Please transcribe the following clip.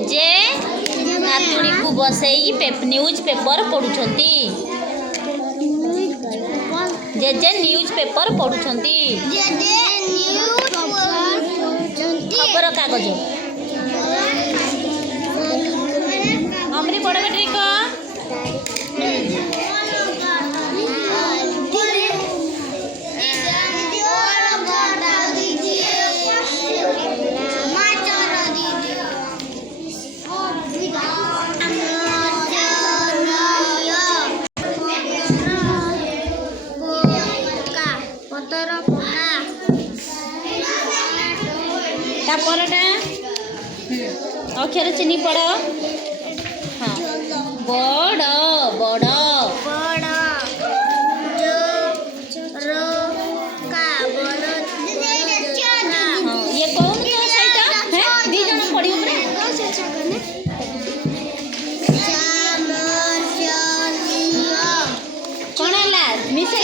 JJ नातुणी को बसई न्यूज पेपर पढ़ुछंती। जेजे न्यूज पेपर पढ़ुछंती। खबर कागज हमरी बड़ बेटी को अक्षर चिन्ह पढ़। हाँ बड़ बड़ ये कौन तो सहित है दी जन पढ़ी कौन है मिसे